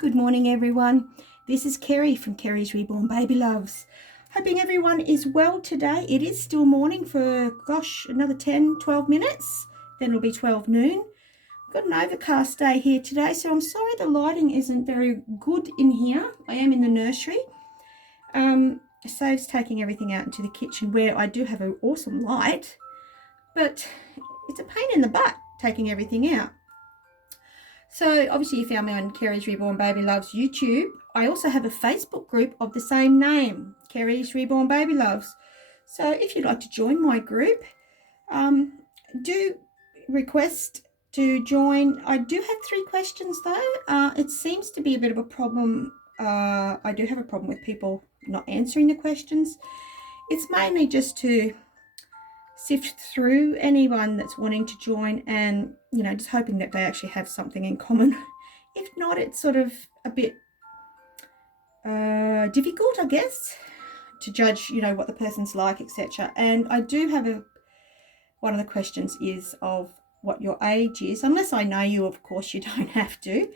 Good morning, everyone. This is Kerry from Kerry's Reborn Baby Loves. Hoping everyone is well today. It is still morning for, another 10, 12 minutes. Then it'll be 12 noon. Got an overcast day here today, so I'm sorry the lighting isn't very good in here. I am in the nursery. Saves taking everything out into the kitchen where I do have an awesome light, but it's a pain in the butt taking everything out. So obviously you found me on Kerry's Reborn Baby Loves YouTube. I also have a Facebook group of the same name, Kerry's Reborn Baby Loves. So if you'd like to join my group, do request to join. I do have 3 questions though. It seems to be a bit of a problem. I do have a problem with people not answering the questions. It's mainly just to sift through anyone that's wanting to join and, just hoping that they actually have something in common. If not, it's sort of a bit difficult, I guess, to judge, what the person's like, etc. And I do have one of the questions is of what your age is. Unless I know you, of course, you don't have to.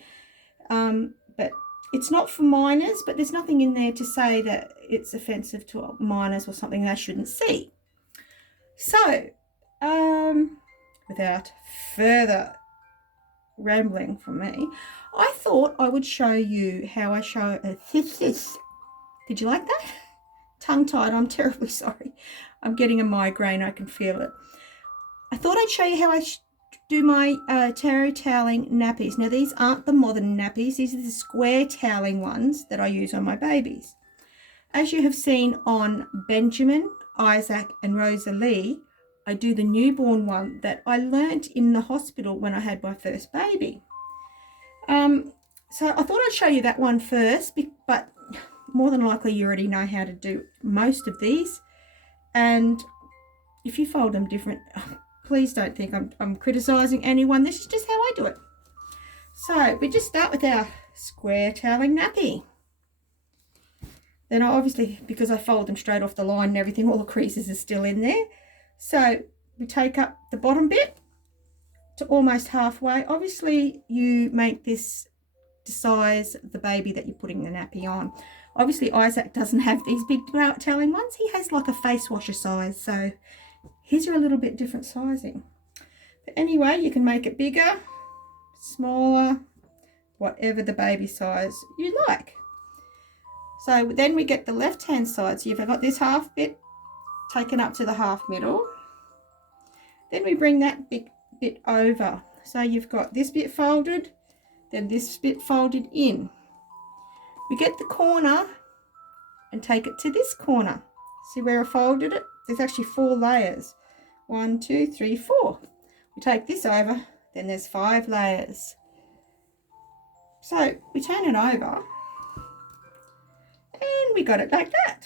But it's not for minors, but there's nothing in there to say that it's offensive to minors or something they shouldn't see. So, without further rambling from me, I thought I would show you how I show a this. Did you like that? Tongue-tied, I'm terribly sorry. I'm getting a migraine, I can feel it. I thought I'd show you how I do my terry toweling nappies. Now, these aren't the modern nappies. These are the square toweling ones that I use on my babies. As you have seen on Benjamin, Isaac and Rosalie, I do the newborn one that I learnt in the hospital when I had my first baby. So I thought I'd show you that one first, but more than likely you already know how to do most of these. And if you fold them different, please don't think I'm criticizing anyone. This is just how I do it. So we just start with our square toweling nappy. Then obviously, because I fold them straight off the line and everything, all the creases are still in there. So we take up the bottom bit to almost halfway. Obviously, you make this the size of the baby that you're putting the nappy on. Obviously, Isaac doesn't have these big toweling ones. He has like a face washer size. So his are a little bit different sizing. But anyway, you can make it bigger, smaller, whatever the baby size you like. So then we get the left-hand side. So you've got this half bit taken up to the half middle. Then we bring that big bit over. So you've got this bit folded, then this bit folded in. We get the corner and take it to this corner. See where I folded it? There's actually 4 layers. 1, 2, 3, 4. We take this over, then there's 5 layers. So we turn it over. And we got it like that.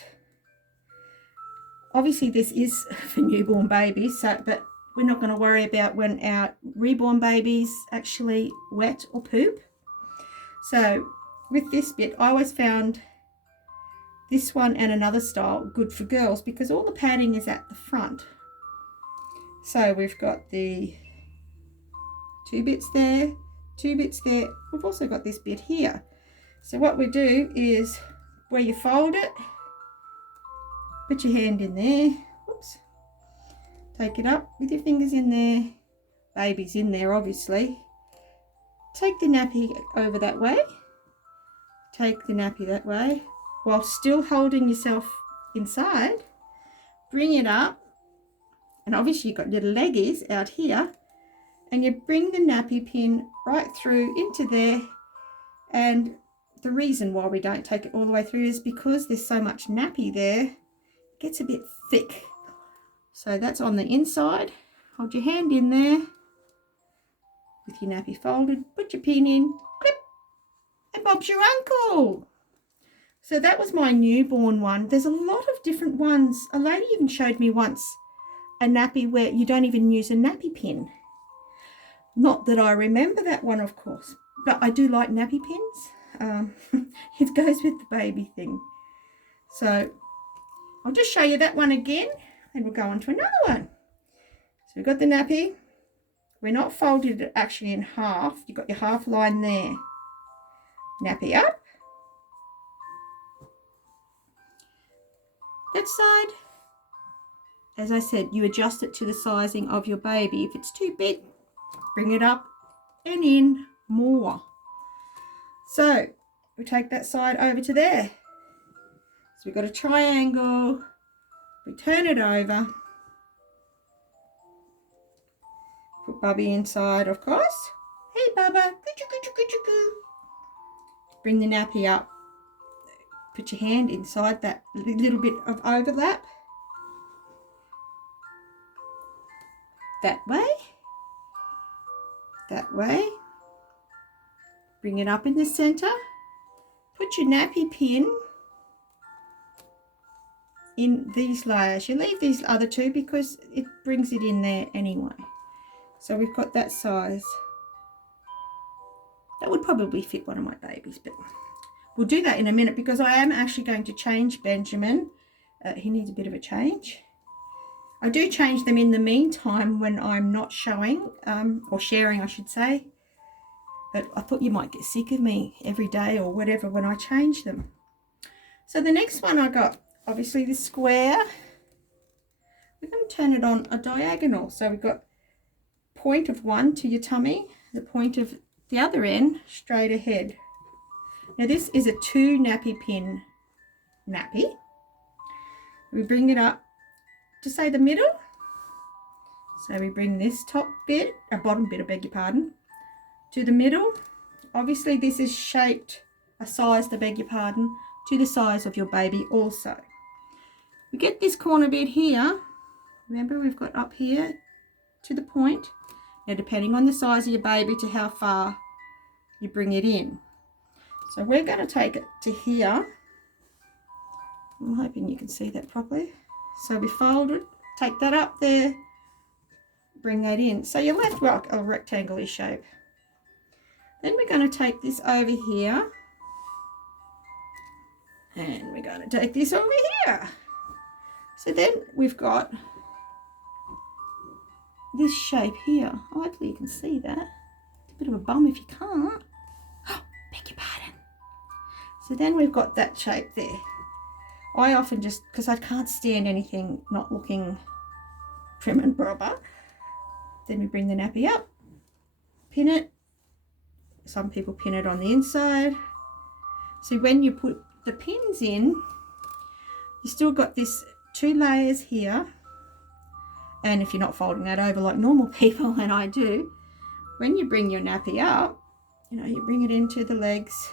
Obviously this is for newborn babies, but we're not going to worry about when our reborn babies actually wet or poop. So with this bit, I always found this one and another style good for girls because all the padding is at the front. So we've got the 2 bits there, 2 bits there. We've also got this bit here. So what we do is where you fold it, put your hand in there, whoops, take it up with your fingers in there, baby's in there obviously, take the nappy over that way, take the nappy that way, while still holding yourself inside, bring it up, and obviously you've got little leggies out here, and you bring the nappy pin right through into there. And the reason why we don't take it all the way through is because there's so much nappy there, it gets a bit thick. So that's on the inside. Hold your hand in there with your nappy folded, put your pin in, clip, and Bob's your uncle. So that was my newborn one. There's a lot of different ones. A lady even showed me once a nappy where you don't even use a nappy pin. Not that I remember that one, of course, but I do like nappy pins. It goes with the baby thing. So I'll just show you that one again and we'll go on to another one. So we've got the nappy. We're not folded it actually in half. You've got your half line there. nappy up. That side, as I said, you adjust it to the sizing of your baby. If it's too big, bring it up and in more. So we take that side over to there. So we've got a triangle. We turn it over. Put Bubby inside, of course. Hey, Bubba. Bring the nappy up. Put your hand inside that little bit of overlap. That way. That way. Bring it up in the center. Put your nappy pin in these layers. You leave these other two because it brings it in there anyway. So we've got that size. That would probably fit one of my babies, but we'll do that in a minute because I am actually going to change Benjamin. He needs a bit of a change. I do change them in the meantime when I'm not showing, or sharing I should say. But I thought you might get sick of me every day or whatever when I change them. So the next one I got, obviously the square. We're going to turn it on a diagonal. So we've got point of one to your tummy, the point of the other end straight ahead. Now this is a 2 nappy pin nappy. We bring it up to say the middle. So we bring this top bit, bottom bit, I beg your pardon, to the middle. Obviously this is shaped a size, I beg your pardon, to the size of your baby also. We get this corner bit here. Remember we've got up here to the point. Now depending on the size of your baby to how far you bring it in. So we're going to take it to here. I'm hoping you can see that properly. So we fold it, take that up there, bring that in. So you're left with a rectangular shape. Then we're going to take this over here. And we're going to take this over here. So then we've got this shape here. Hopefully you can see that. It's a bit of a bum if you can't. Oh, beg your pardon. So then we've got that shape there. I often just, because I can't stand anything not looking prim and proper, then we bring the nappy up, pin it. Some people pin it on the inside. So when you put the pins in, you still got this 2 layers here. And if you're not folding that over like normal people, and I do, when you bring your nappy up, you know, you bring it into the legs.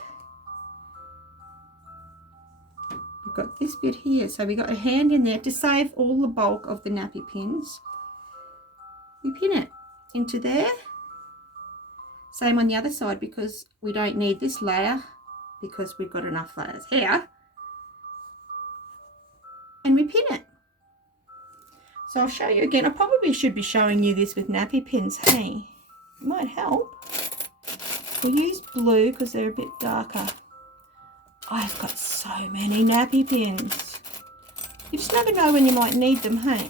We've got this bit here, so we got a hand in there to save all the bulk of the nappy pins. We pin it into there. Same on the other side because we don't need this layer because we've got enough layers here. And we pin it. So I'll show you again. I probably should be showing you this with nappy pins. Hey, it might help. We'll use blue because they're a bit darker. I've got so many nappy pins. You just never know when you might need them, hey?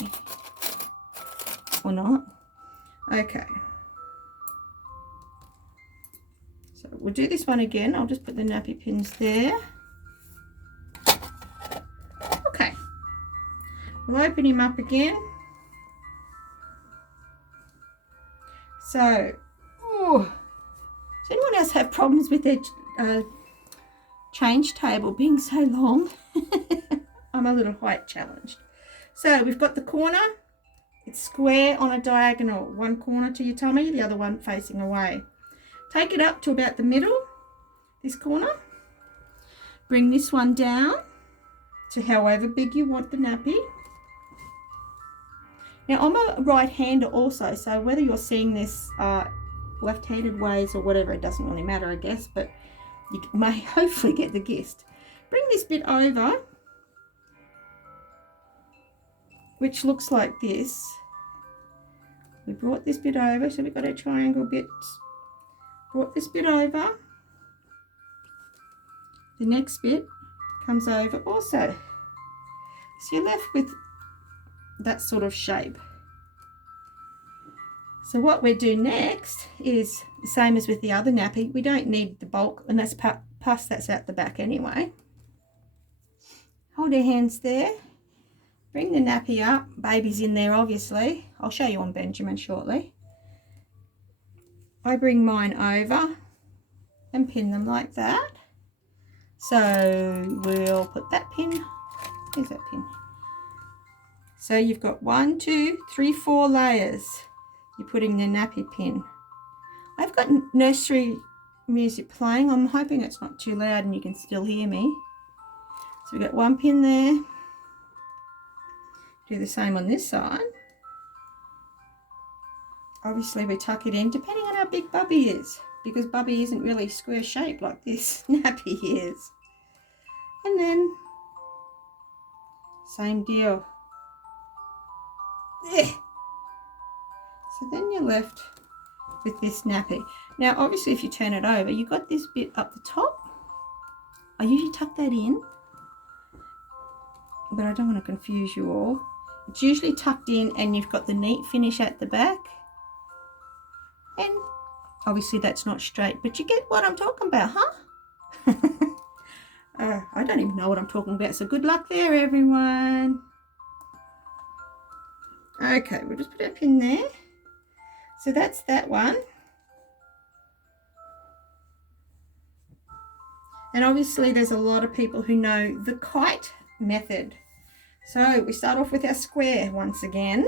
Or not. Okay. So we'll do this one again. I'll just put the nappy pins there. Okay. We'll open him up again. So, does anyone else have problems with their change table being so long? I'm a little height challenged. So we've got the corner. It's square on a diagonal. One corner to your tummy, the other one facing away. Take it up to about the middle, this corner. Bring this one down to however big you want the nappy. Now I'm a right-hander also, so whether you're seeing this left-handed ways or whatever, it doesn't really matter, I guess, but you may hopefully get the gist. Bring this bit over, which looks like this. We brought this bit over, so we've got a triangle bit. Brought this bit over. The next bit comes over also. So you're left with that sort of shape. So what we do next is the same as with the other nappy. We don't need the bulk, and that's part plus that's out the back anyway. Hold your hands there. Bring the nappy up. Baby's in there, obviously. I'll show you on Benjamin shortly. I bring mine over and pin them like that. So we'll put that pin. Here's that pin. So you've got 1, 2, 3, 4 layers. You're putting the nappy pin. I've got nursery music playing. I'm hoping it's not too loud and you can still hear me. So we've got 1 pin there. Do the same on this side. Obviously we tuck it in depending on how big Bubby is, because Bubby isn't really square shaped like this nappy is. And then same deal. There. So then you're left with this nappy. Now obviously if you turn it over, you've got this bit up the top. I usually tuck that in, but I don't want to confuse you all. It's usually tucked in and you've got the neat finish at the back. And obviously that's not straight, but you get what I'm talking about, huh? I don't even know what I'm talking about, so good luck there, everyone. Okay, we'll just put a pin there. So that's that one. And obviously there's a lot of people who know the kite method. So we start off with our square once again.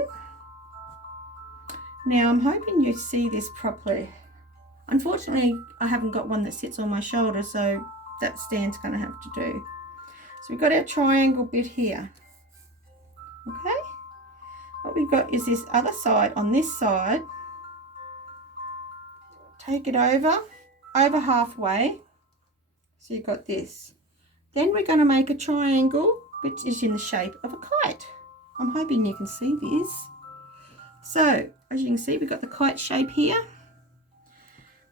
Now I'm hoping you see this properly. Unfortunately, I haven't got one that sits on my shoulder, so that stand's going to have to do. So we've got our triangle bit here. Okay? What we've got is this other side on this side. Take it over halfway. So you've got this. Then we're going to make a triangle, which is in the shape of a kite. I'm hoping you can see this. So, as you can see, we've got the kite shape here.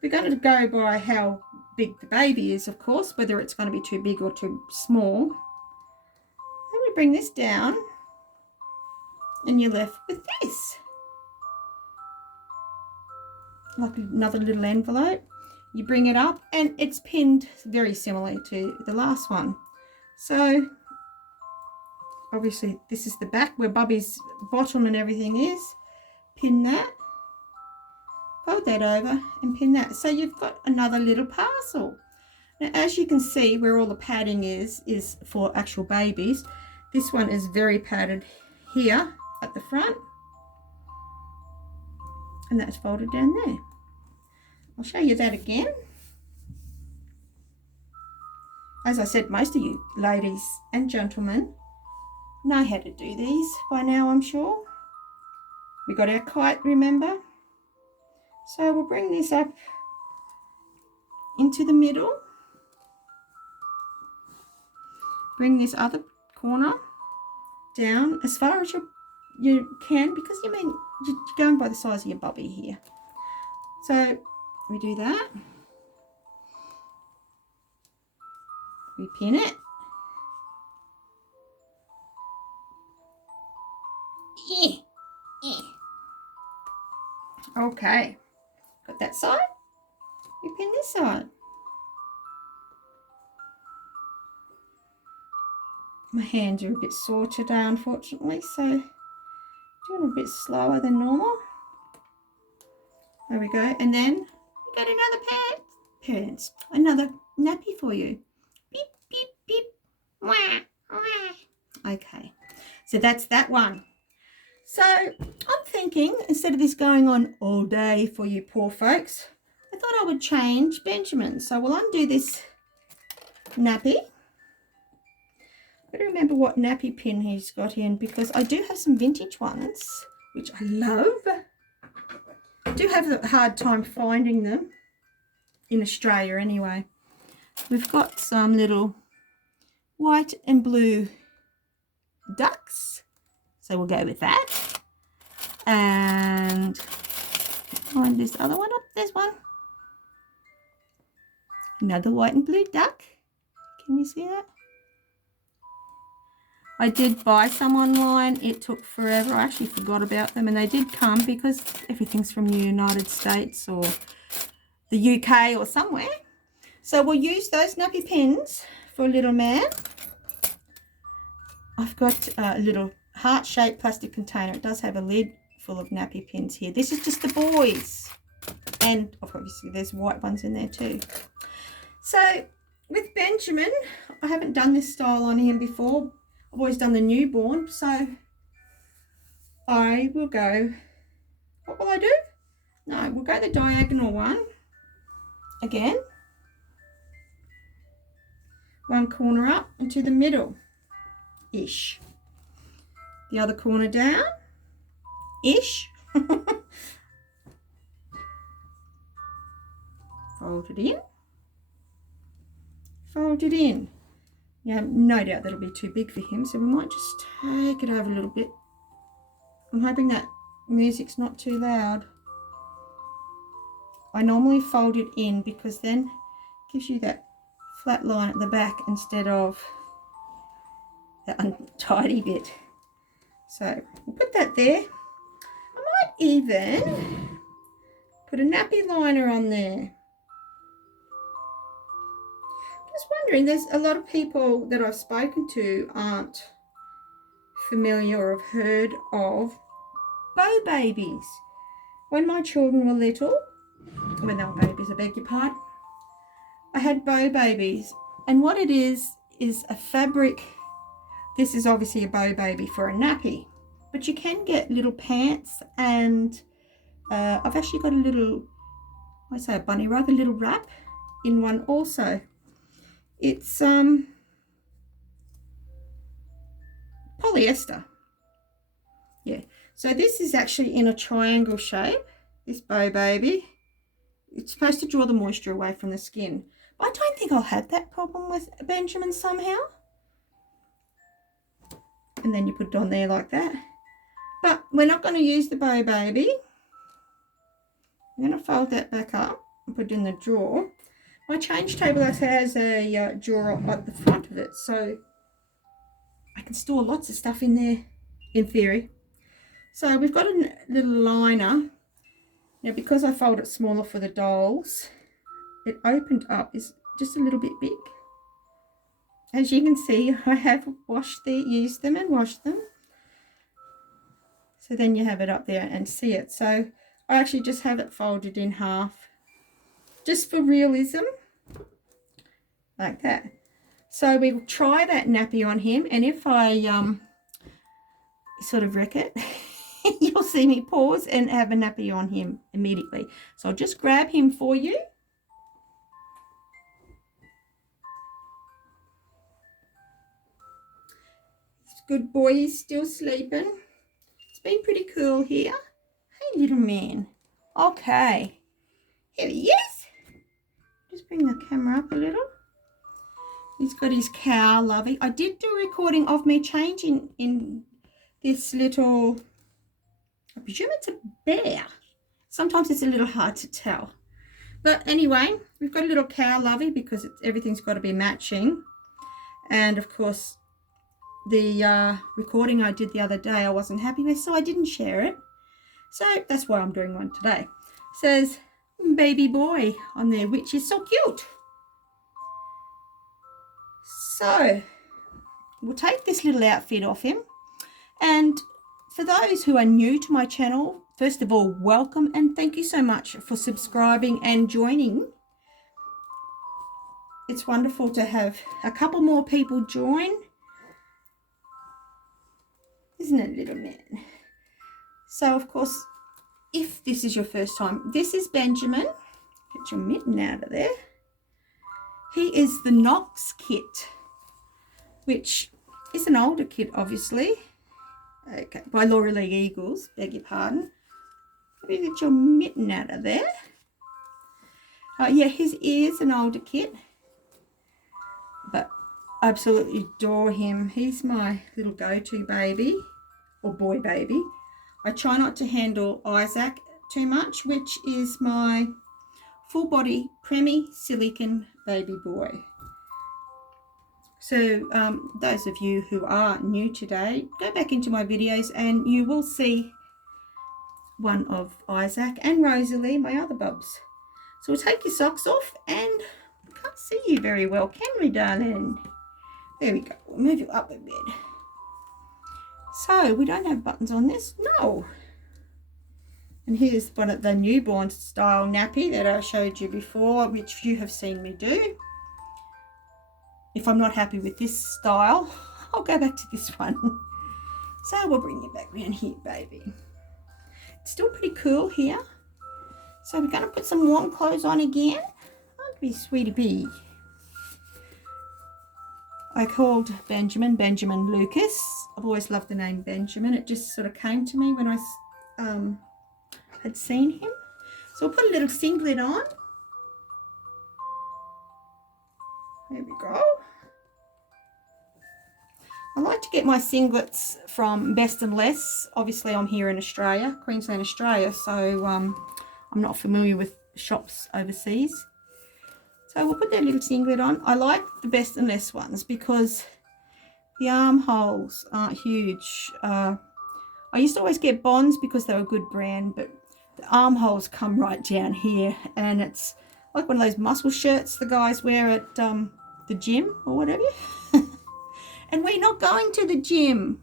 We're going to go by how big the baby is, of course, whether it's going to be too big or too small. Then we bring this down, and you're left with this. Like another little envelope. You bring it up, and it's pinned very similarly to the last one. So, obviously, this is the back where Bubby's bottom and everything is. Pin that, fold that over and pin that. So you've got another little parcel. Now as you can see, where all the padding is for actual babies. This one is very padded here at the front, and that's folded down there. I'll show you that again. As I said, most of you ladies and gentlemen know how to do these by now, I'm sure. We got our kite, remember? So we'll bring this up into the middle. Bring this other corner down as far as you can, because you're going by the size of your Bubby here. So we do that. We pin it. Okay, got that side. We pin this side. My hands are a bit sore today, unfortunately, so doing a bit slower than normal. There we go, and then we got another another nappy for you. Beep, beep, beep. Wah, wah. Okay, so that's that one. So I'm thinking, instead of this going on all day for you poor folks, I thought I would change Benjamin. So we'll undo this nappy. Got to remember what nappy pin he's got in, because I do have some vintage ones, which I love. I do have a hard time finding them in Australia anyway. We've got some little white and blue ducks. So we'll go with that. And find this other one. Oh, there's one. Another white and blue duck. Can you see that? I did buy some online. It took forever. I actually forgot about them, and they did come because everything's from the United States or the UK or somewhere. So we'll use those nappy pins for little man. I've got a little heart-shaped plastic container. It does have a lid full of nappy pins here. This is just the boys. And obviously there's white ones in there too. So with Benjamin, I haven't done this style on him before. I've always done the newborn. So I will go, what will I do? No, we'll go the diagonal one again. One corner up into the middle-ish. The other corner down-ish. Fold it in. Fold it in. Yeah, no doubt that'll be too big for him, so we might just take it over a little bit. I'm hoping that music's not too loud. I normally fold it in because then it gives you that flat line at the back instead of that untidy bit. So we'll put that there. I might even put a nappy liner on there. Just wondering, there's a lot of people that I've spoken to aren't familiar or have heard of bow babies. When my children were little, when they were babies, I beg your pardon, I had bow babies, and what it is a fabric. This is obviously a bow baby for a nappy, but you can get little pants, and I've actually got a little, I say a bunny rug, a little wrap in one also. It's polyester. Yeah, so this is actually in a triangle shape, this bow baby. It's supposed to draw the moisture away from the skin. I don't think I'll have that problem with Benjamin somehow. And then you put it on there like that. But we're not going to use the bow baby. I'm going to fold that back up and put it in the drawer. My change table also has a drawer at the front of it, so I can store lots of stuff in there, in theory. So we've got a little liner. Now, because I fold it smaller for the dolls, it opened up is just a little bit big. As you can see, I have used them and washed them. So then you have it up there and see it. So I actually just have it folded in half, just for realism, like that. So we'll try that nappy on him, and if I sort of wreck it, you'll see me pause and have a nappy on him immediately. So I'll just grab him for you. Good boy, he's still sleeping. It's been pretty cool here. Hey, little man. Okay, here he is. Just bring the camera up a little. He's got his cow, lovey. I did do a recording of me changing in this little, I presume it's a bear. Sometimes it's a little hard to tell. But anyway, we've got a little cow, lovey, because everything's got to be matching. And of course, the recording I did the other day I wasn't happy with, so I didn't share it. So that's why I'm doing one today. It says baby boy on there, which is so cute. So we'll take this little outfit off him. And for those who are new to my channel, first of all, welcome and thank you so much for subscribing and joining. It's wonderful to have a couple more people join. Isn't it, little man? So, of course, if this is your first time, this is Benjamin. Get your mitten out of there. He is the Knox kit, which is an older kit, obviously. Okay, by Laura Lee Eagles, beg your pardon. Let me get your mitten out of there. Yeah, his is an older kit, but I absolutely adore him. He's my little go-to baby, or boy baby. I try not to handle Isaac too much, which is my full body preemie silicone baby boy. So those of you who are new today, go back into my videos and you will see one of Isaac and Rosalie, my other bubs. So we'll take your socks off and can't see you very well, can we, darling? There we go. We'll move you up a bit. So, we don't have buttons on this. No. And here's one of the newborn style nappy that I showed you before, which you have seen me do. If I'm not happy with this style, I'll go back to this one. So we'll bring you back around here, baby. It's still pretty cool here. So we're going to put some warm clothes on again. Aren't we, sweetie bee? I called Benjamin Lucas. I've always loved the name Benjamin. It just sort of came to me when I had seen him. So we'll put a little singlet on. There we go. I like to get my singlets from Best and Less. Obviously I'm here in Australia, Queensland, Australia, so I'm not familiar with shops overseas. So we'll put that little singlet on. I like the Best and Less ones because the armholes aren't huge. I used to always get Bonds because they were a good brand, but the armholes come right down here, and it's like one of those muscle shirts the guys wear at the gym or whatever. And we're not going to the gym.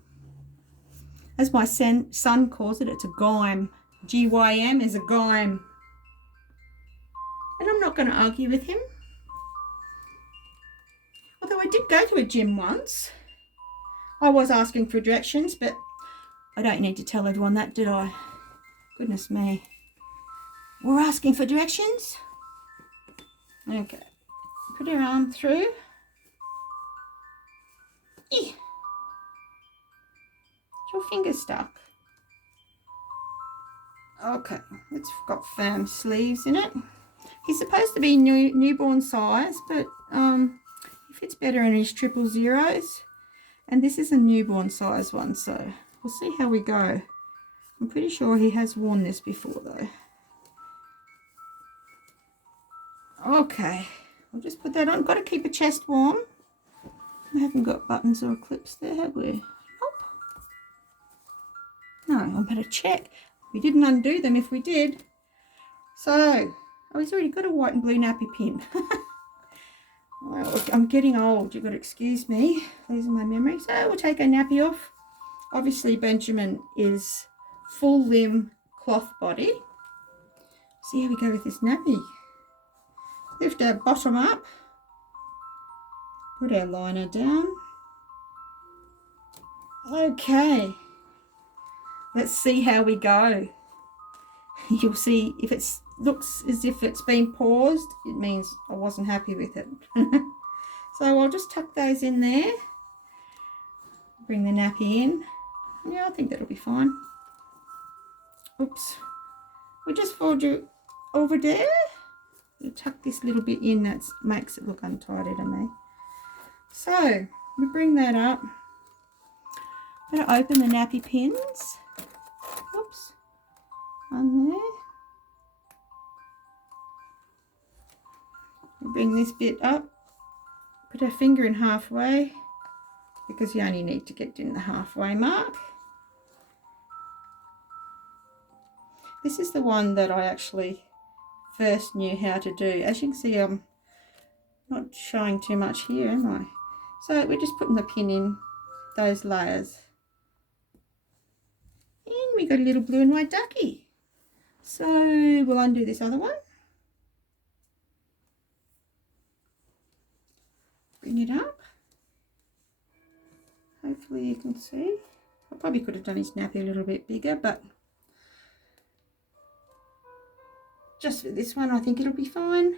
As my son calls it, it's a gym. G-Y-M is a gym. And I'm not going to argue with him. Although I did go to a gym once. I was asking for directions, but I don't need to tell everyone that, did I? Goodness me. We're asking for directions? Okay. Put your arm through. Is your finger stuck? Okay, it's got firm sleeves in it. He's supposed to be newborn size, but he fits better in his 000s. And this is a newborn size one, so we'll see how we go. I'm pretty sure he has worn this before though. Okay, we'll just put that on. Got to keep a chest warm. We haven't got buttons or clips there, have we? Nope. No, I better check. We didn't undo them if we did. So, oh, he's already got a white and blue nappy pin. Well, I'm getting old, you've got to excuse me. Losing my memory. So we'll take our nappy off. Obviously Benjamin is full limb cloth body. See how we go with this nappy. Lift our bottom up. Put our liner down. Okay. Let's see how we go. You'll see if it looks as if it's been paused, it means I wasn't happy with it. So I'll just tuck those in there. Bring the nappy in. Yeah, I think that'll be fine. Oops. We'll just fold you over there. We'll tuck this little bit in, that makes it look untidy to me. So we bring that up. I'm going to open the nappy pins. Oops. On there. We bring this bit up. Put our finger in halfway because you only need to get in the halfway mark. This is the one that I actually first knew how to do. As you can see, I'm not showing too much here, am I? So we're just putting the pin in those layers. And we got a little blue and white ducky. So we'll undo this other one. Bring it up. Hopefully you can see. I probably could have done his nappy a little bit bigger, but just for this one I think it'll be fine.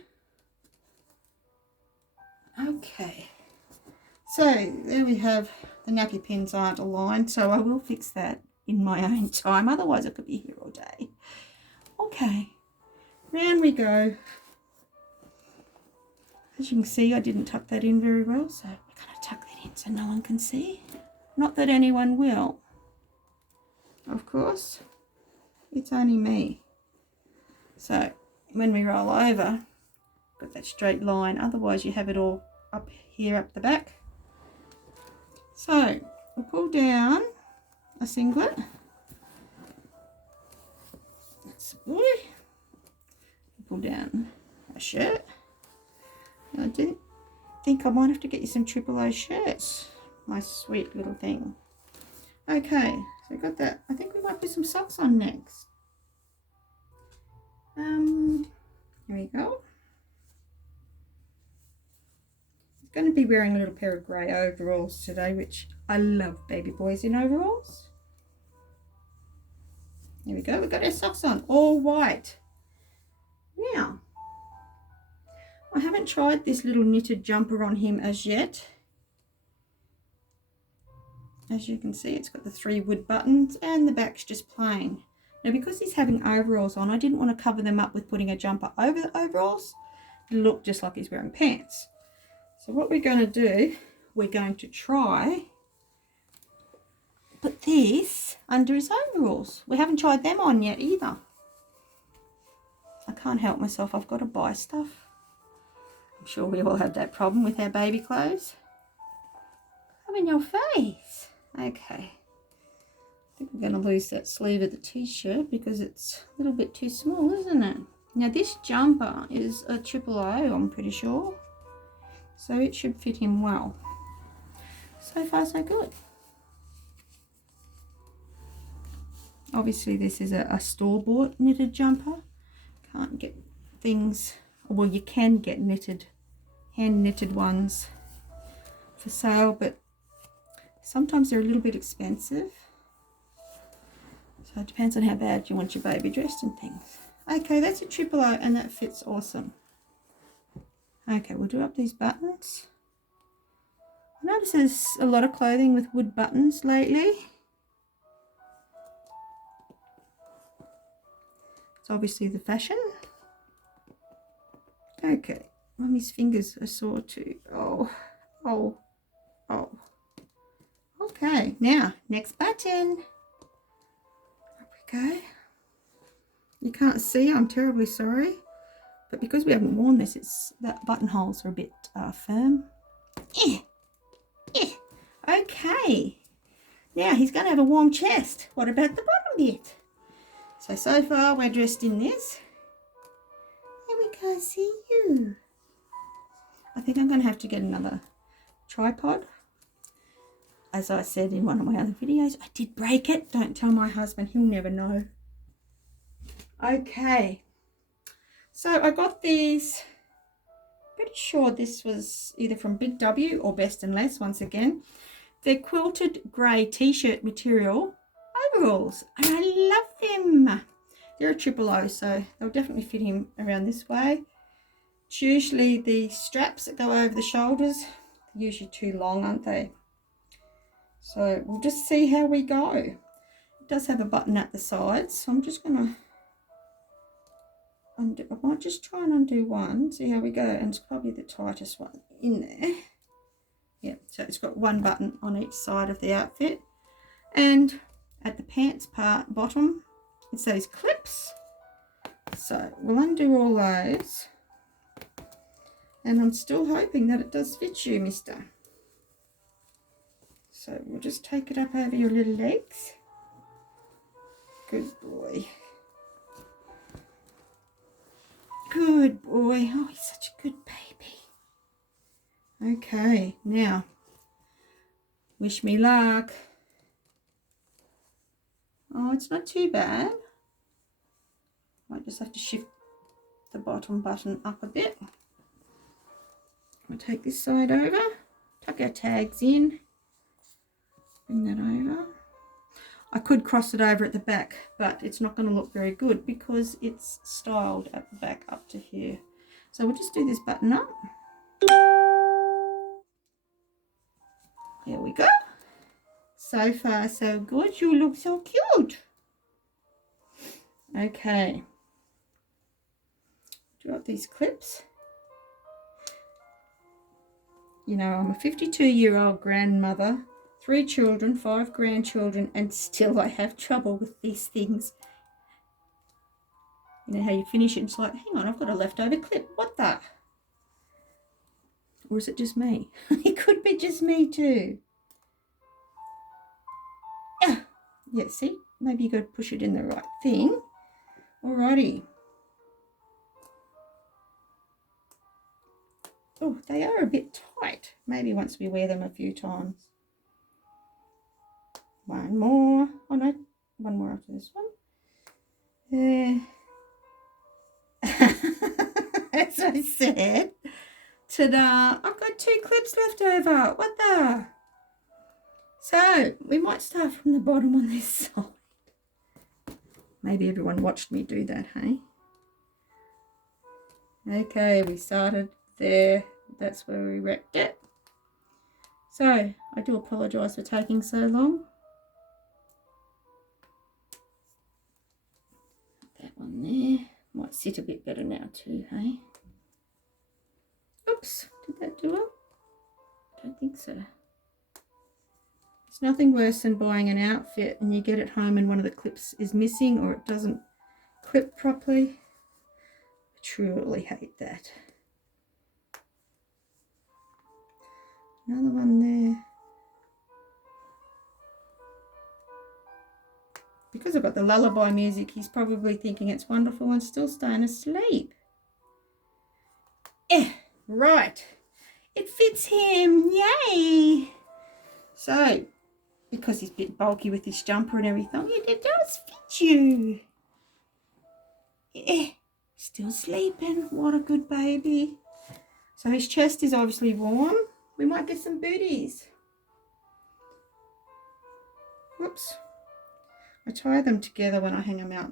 Okay. So there we have, the nappy pins aren't aligned, so I will fix that in my own time, otherwise I could be here all day. Okay, round we go. As you can see, I didn't tuck that in very well, so we're going to tuck that in so no one can see. Not that anyone will, of course, it's only me. So when we roll over, got that straight line, otherwise you have it all up here up the back. So we'll pull down a singlet. That's the boy. Pull down a shirt. I do think I might have to get you some Triple O shirts. My sweet little thing. Okay, so we got that. I think we might put some socks on next. Here we go. He's going to be wearing a little pair of grey overalls today, which I love baby boys in overalls. Here we go. We've got our socks on, all white. Now, I haven't tried this little knitted jumper on him as yet. As you can see, it's got the 3 wood buttons and the back's just plain. Now, because he's having overalls on, I didn't want to cover them up with putting a jumper over the overalls. It'll look just like he's wearing pants. So what we're going to do, we're going to try put this under his overalls. We haven't tried them on yet either. I can't help myself. I've got to buy stuff. I'm sure we all have that problem with our baby clothes. Come in your face. Okay. I think we're going to lose that sleeve of the t-shirt because it's a little bit too small, isn't it? Now this jumper is a Triple O, I'm pretty sure. So it should fit him well. So far so good. Obviously this is a store-bought knitted jumper. Can't get things, well you can get knitted, hand-knitted ones for sale, but sometimes they're a little bit expensive. So it depends on how bad you want your baby dressed and things. Okay, that's a Triple O and that fits awesome. Okay, we'll do up these buttons. I notice there's a lot of clothing with wood buttons lately. It's obviously the fashion. Okay, Mummy's fingers are sore too. Oh. Okay, now, next button. Up we go. You can't see, I'm terribly sorry. But because we haven't worn this, that buttonholes are a bit firm. Okay. Now he's going to have a warm chest. What about the bottom bit? So far we're dressed in this. And we can't see you. I think I'm going to have to get another tripod. As I said in one of my other videos, I did break it. Don't tell my husband, he'll never know. Okay. So I got these, pretty sure this was either from Big W or Best and Less once again. They're quilted grey t-shirt material overalls and I love them. They're a Triple O, so they'll definitely fit him around this way. It's usually the straps that go over the shoulders, they're usually too long, aren't they? So we'll just see how we go. It does have a button at the sides, so I'm just going to undo. I might just try and undo one, see how we go, and it's probably the tightest one in there. Yeah, so it's got one button on each side of the outfit, and at the pants part bottom it's those clips. So we'll undo all those, and I'm still hoping that it does fit you, mister. So we'll just take it up over your little legs. Good boy. Good boy. Oh, he's such a good baby. Okay, now, wish me luck. Oh, it's not too bad. Might just have to shift the bottom button up a bit. We'll take this side over, tuck our tags in, bring that over. I could cross it over at the back, but it's not going to look very good because it's styled at the back up to here. So we'll just do this button up. There we go. So far so good. You look so cute. Okay. Do up these clips. You know, I'm a 52-year-old grandmother, 3 children, 5 grandchildren, and still I have trouble with these things. You know how you finish it and it's like, hang on, I've got a leftover clip. What the? Or is it just me? It could be just me too. Yeah, see? Maybe you got to push it in the right thing. Alrighty. Oh, they are a bit tight. Maybe once we wear them a few times. One more. Oh no, one more after this one. There. As I said, ta-da! I've got 2 clips left over. What the? So we might start from the bottom on this side. Maybe everyone watched me do that, hey? Okay, we started there. That's where we wrecked it. So I do apologise for taking so long. That one there might sit a bit better now too, hey? Oops, did that do it? I don't think so. It's nothing worse than buying an outfit and you get it home and one of the clips is missing or it doesn't clip properly. I truly hate that. Another one there. Because I've got the lullaby music, he's probably thinking it's wonderful and still staying asleep. Right. It fits him. Yay. So, because he's a bit bulky with his jumper and everything, it does fit you. Still sleeping. What a good baby. So his chest is obviously warm. We might get some booties. Whoops. I tie them together when I hang them out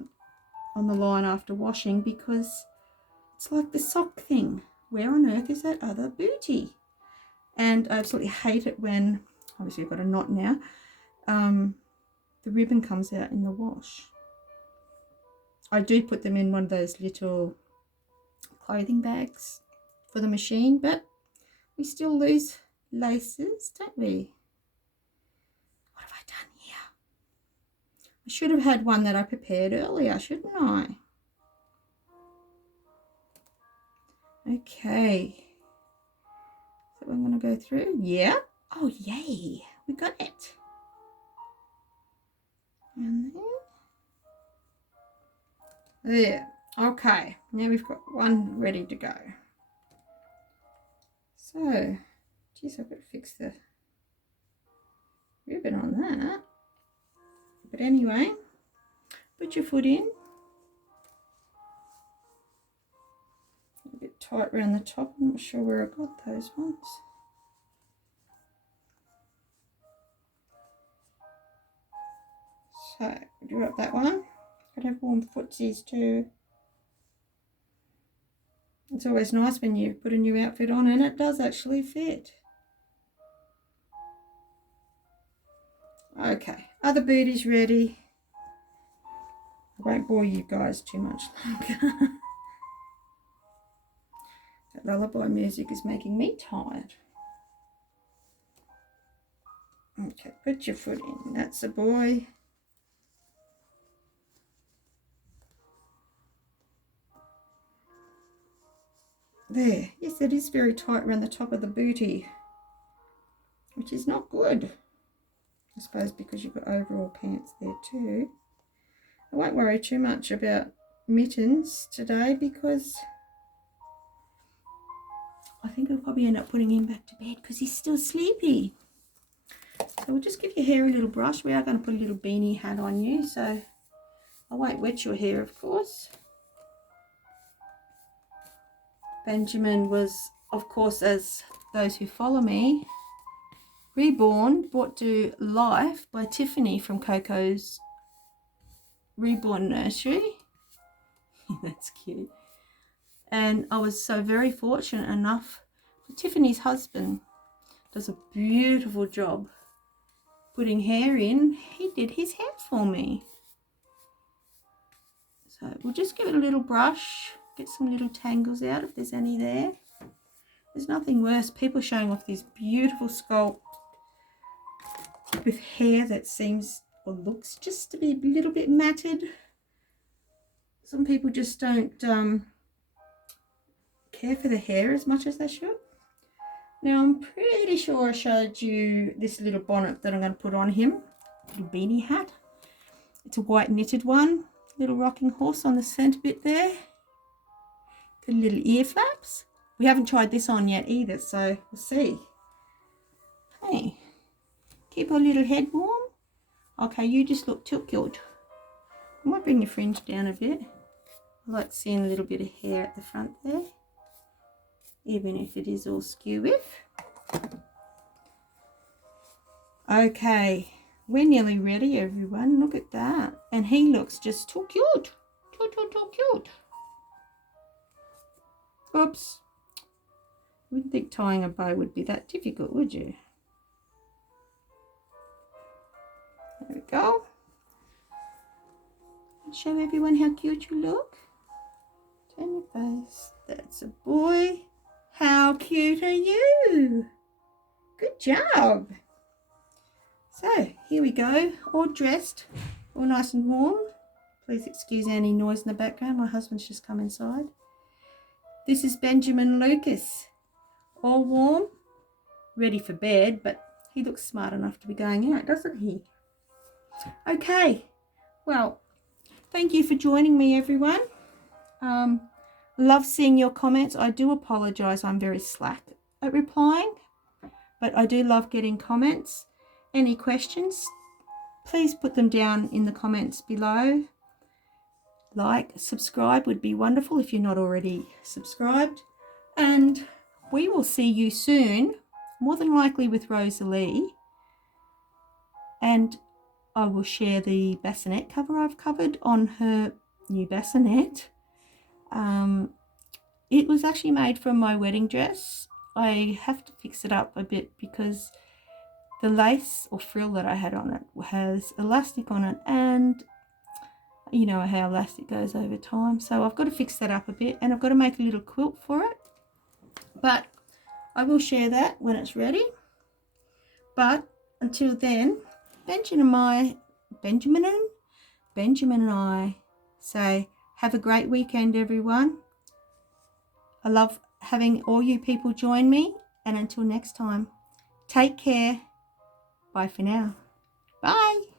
on the line after washing because it's like the sock thing. Where on earth is that other booty? And I absolutely hate it when, obviously I've got a knot now, the ribbon comes out in the wash. I do put them in one of those little clothing bags for the machine, but we still lose laces, don't we? What have I done here? I should have had one that I prepared earlier, shouldn't I? Okay. So I'm going to go through. Yeah. Oh, yay. We got it. And then. There. Okay. Now we've got one ready to go. So, geez, I've got to fix the ribbon on that. But anyway, put your foot in. A bit tight around the top. I'm not sure where I got those ones. So, do up that one. Gotta have warm footsies too. It's always nice when you put a new outfit on and it does actually fit. Okay, other booties ready. I won't bore you guys too much longer. That lullaby music is making me tired. Okay, put your foot in. That's a boy. There. Yes, it is very tight around the top of the booty, which is not good. I suppose because you've got overall pants there too. I won't worry too much about mittens today because I think I'll probably end up putting him back to bed because he's still sleepy. So we'll just give your hair a little brush. We are going to put a little beanie hat on you, so I won't wet your hair, of course. Benjamin was, of course, as those who follow me, Reborn, brought to life by Tiffany from Coco's Reborn nursery. That's cute. And I was so very fortunate enough. Tiffany's husband does a beautiful job putting hair in. He did his hair for me. So we'll just give it a little brush. Get some little tangles out if there's any there. There's nothing worse. People showing off this beautiful sculpt with hair that seems or looks just to be a little bit matted. Some people just don't care for the hair as much as they should. Now I'm pretty sure I showed you this little bonnet that I'm going to put on him. Little beanie hat. It's a white knitted one. Little rocking horse on the centre bit there. The little ear flaps. We haven't tried this on yet either, so we'll see. Hey, keep her little head warm. Okay, you just look too cute. I might bring your fringe down a bit. I like seeing a little bit of hair at the front there, even if it is all skew with. Okay, we're nearly ready, everyone. Look at that. And he looks just too cute. Too cute. Oops. Wouldn't think tying a bow would be that difficult, would you? There we go. Show everyone how cute you look. Turn your face. That's a boy. How cute are you? Good job. So here we go, all dressed, all nice and warm. Please excuse any noise in the background. My husband's just come inside. This is Benjamin Lucas, all warm, ready for bed, but he looks smart enough to be going out, doesn't he? Okay, well, thank you for joining me, everyone. Love seeing your comments. I do apologise, I'm very slack at replying, but I do love getting comments. Any questions, please put them down in the comments below. Like, subscribe would be wonderful if you're not already subscribed. And we will see you soon, more than likely with Rosalie. And I will share the bassinet cover I've covered on her new bassinet. It was actually made from my wedding dress. I have to fix it up a bit because the lace or frill that I had on it has elastic on it, and you know how elastic goes over time. So I've got to fix that up a bit, and I've got to make a little quilt for it. But I will share that when it's ready. But until then, Benjamin and I say, have a great weekend, everyone. I love having all you people join me. And until next time, take care. Bye for now. Bye.